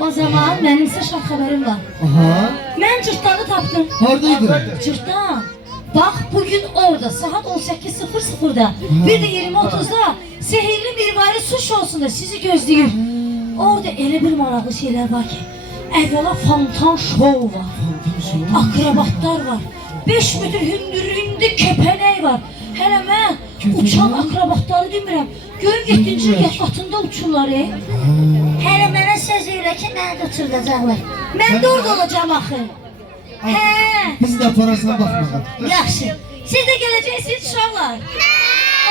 O zaman benim size şart haberim var. Aha. Ben cırtdanı tapdım. Neredeydi? Cırtdan. Bak bugün orada saat 18:00'da bir de 20:30'da sehirli mirvari su şovusunda sizi gözləyir. Orada elə bir maraqlı şeyler var ki, evvela fontan şov var, akrobatlar var, 5 metr hündürlüğünde kepenek var. Hele mən uçan akrobatları demirəm, görün 7-ci rəqət qatında uçurlar. Hele mənə söz verir ki, mənə də uçuracaqlar. Mən də orada olacağım axı. Biz de parasına bakmadık. Yaxşı. Siz de geleceksiniz uşaqlar.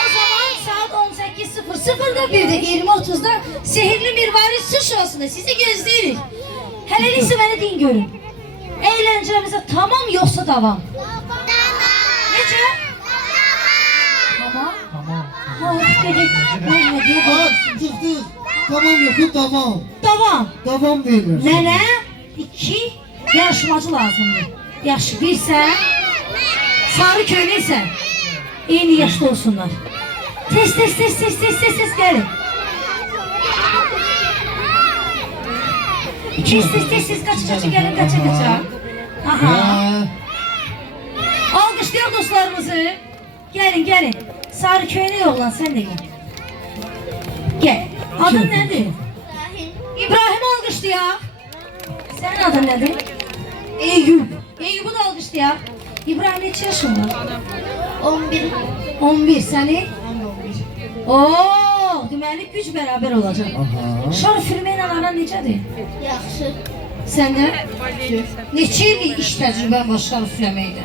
O zaman saat 18:00'da bir de 20:30'da sehirli mirvari su şovusunda sizi gözləyirik. Hələliksə mənə deyin görün. Eğlencemize tamam yoksa devam? Necə? Tamam. Hayır dedik. Ne diye Tık. Tamam yok, tamam. Devam. Tamam değiller. Mənə 2 yarışmacı lazımdır. Yaşı birsə, sarı köylüysə, eyni yaşda olsunlar. Tez gelin. Tez kaça gelin kaça. Aha. Alkışlayalım dostlarımızı. Gelin. Sarı köylü oğlan sen de gel. Gel. Adın nedir? İbrahim alkışlayalım. Senin adın nedir? Eyüp. Eyüp'ü de alkışlayalım. İbrahim neçə yaşın var? 11 seni? 11. Oo, deməli güc beraber olacak. Şar filmi ilə aran necədir? Yaxşı. Səndə? Neçə illik iş təcrübən var şar filməkdə?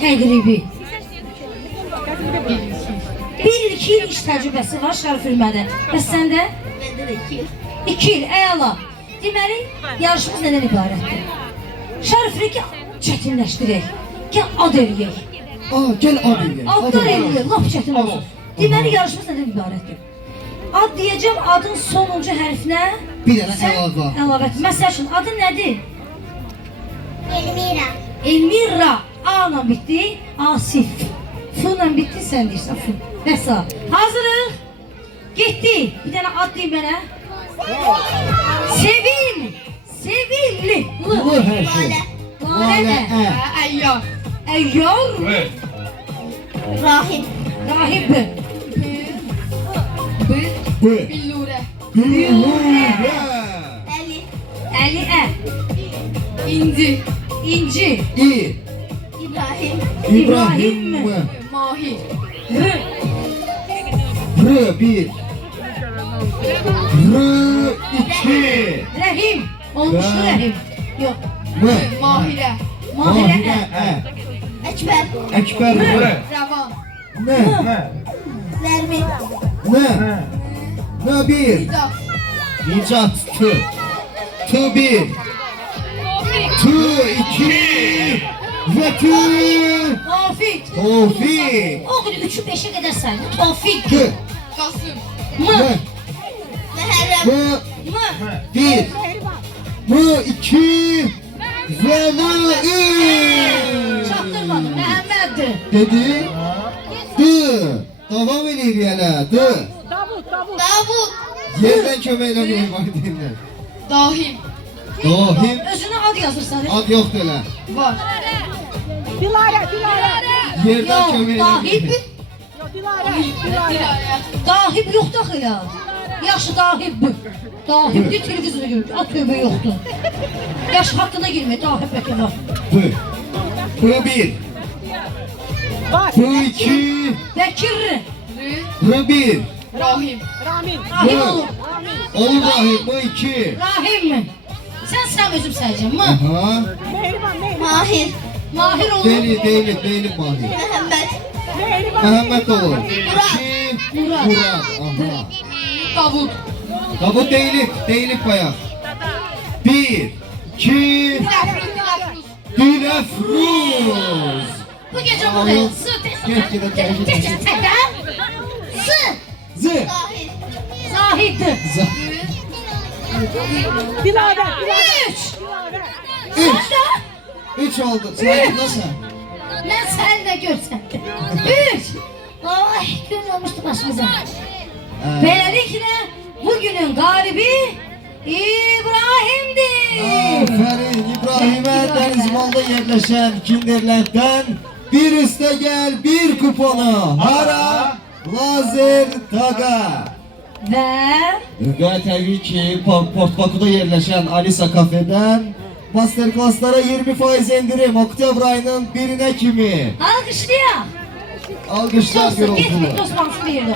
Təqribi. 1-2 il iş təcrübəsi var şar filmədə. Bəs səndə? Məndə də 2 il. 2 il, əla. Deməli, yarışımız nədən ibarətdir? Şar filmi çətinləşdirək. Gəl ad eləyək. Gel abi. Adlar eləyək, laf çətin olsun. Deməli, yarışımız nədən ibarətdir? Ad deyəcəm, adın sonuncu hərfinə Bir dənə əlavə. Əlavə. Məsəl üçün, adın nədir? Elmira. Elmira. A ilə bitdi, Asif. F ilə bitdi, sən deyirsən F. Bəsa. Hazırıq. Getdi. Bir dənə ad deyim mənə. Sevilli. Bu her şey. Lale. Əyyar. Əyyar. Rahim. Rahib. Bu. Billure. Əli. Əli. İnci. İnci. İ. İbrahim. İbrahim. Mahir. R bir. R iki. Rəhim. Olmuşdu Rəhim. Yok. M. Mahire. Mahirə. Ekber. Ekber. Ravan. Ne? Nermin. Ne bir. Nicat. Nicat. T bir. T iki. Ve T. Tofik. Tofik. O gün 3'ü 5'e kadar saydı. Tofik. T. Kasım. Mı. M. Meherrem. M. Mı. Bir. M iki. Ve M üç. Çaktırmadım. Mehmet'di. Dedi. D. Devam edeyim yana. D. Davut. Yerden kömeğine bir bak dinle. Dahim. Dahim. Özüne ad yazırsan. Ad yok dele. Var. Dilara. Yerden Yok. kömeğine Dahib. Dilara. Dahib yok da ya. Yaxşı dahib bu. Dahibdir televizorda görür. At tövbe yoktu. Yaş hakkına girme. Dahib belki var. Bu. Bu bir. Bu iki. Bekir. Bu bir. Rahim. Rahim olur. Olur Rahim. Bu iki. Rahim mi? Sen özüm sayacağım mı? Aha. Mahir. Mahir olur. Değilim Mahir. Mehmet. Mehmet olur. İki. Murat. Aha. Davut. Davut değilim bayağı. Bir. İki. Dilafruz. Bu gece buradayız. Sı. Z. Zahid. Dilara. 3. Üç oldu. Sen nasıl? Ben sen de görsen. 3. Ay gün olmuştu başımıza. Böylelikle Bugünün galibi İbrahim'dir. Aferin İbrahim'e Denizmal'da yerleşen Kinderland'den bir üste gel bir kuponu. Hara lazer taga. Ve Ve tabii ki Port Baku'da yerleşen Alisa Kafe'den masterclasslara 20% indirim oktyabr ayının birine kimi. alkışlayalım. Alkışlar Çok sık gürültülü. geçmek Osman'sın bir yerde.